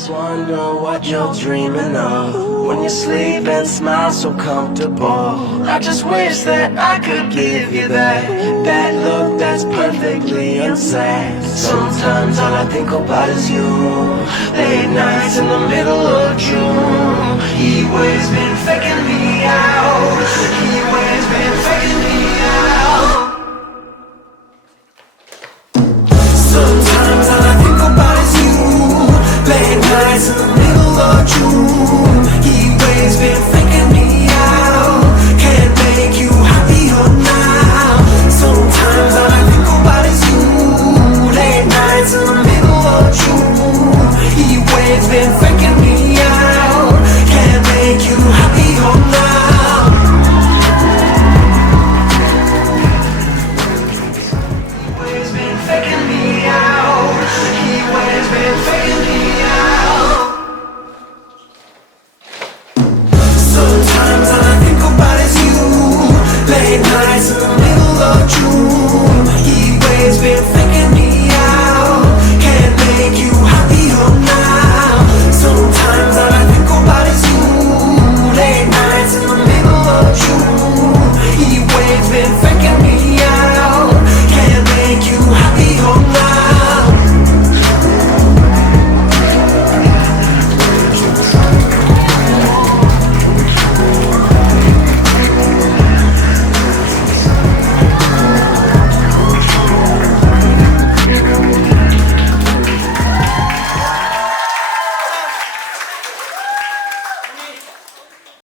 just wonder what you're dreaming of when you sleep and smile so comfortable. I just wish that I could give you that look that's perfectly unsaid. Sometimes all I think about is you. Late nights in the middle of June. He always been faking me out. He